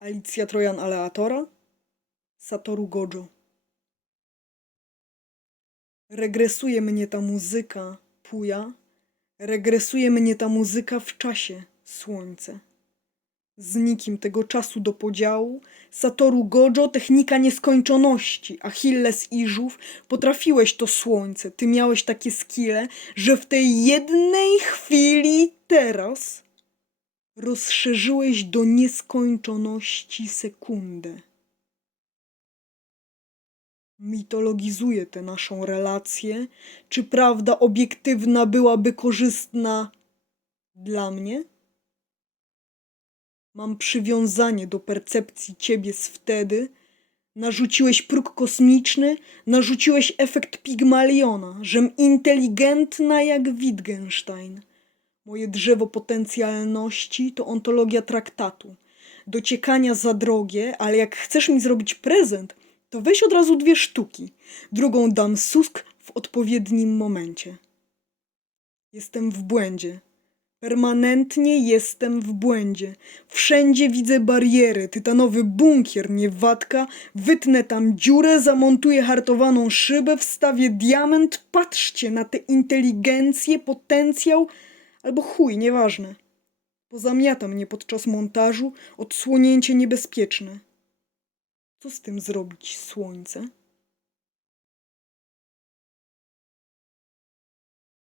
Alicja Trojan Aleatora, Satoru Gojo. Regresuje mnie ta muzyka, puja, regresuje mnie ta muzyka w czasie, słońce. Z nikim tego czasu do podziału, Satoru Gojo, technika nieskończoności, Achilles i Żółw, potrafiłeś to słońce, ty miałeś takie skille, że w tej jednej chwili teraz rozszerzyłeś do nieskończoności sekundę. Mitologizuję tę naszą relację. Czy prawda obiektywna byłaby korzystna dla mnie? Mam przywiązanie do percepcji ciebie z wtedy. Narzuciłeś próg kosmiczny, narzuciłeś efekt Pigmaliona, żem inteligentna jak Wittgenstein. Moje drzewo potencjalności to ontologia traktatu. Dociekania za drogie, ale jak chcesz mi zrobić prezent, to weź od razu dwie sztuki. Drugą dam susk w odpowiednim momencie. Jestem w błędzie. Permanentnie jestem w błędzie. Wszędzie widzę bariery, tytanowy bunkier, nie watka. Wytnę tam dziurę, zamontuję hartowaną szybę, wstawię diament. Patrzcie na tę inteligencję, potencjał, albo chuj, nieważne. Pozamiata mnie podczas montażu odsłonięcie niebezpieczne. Co z tym zrobić, słońce?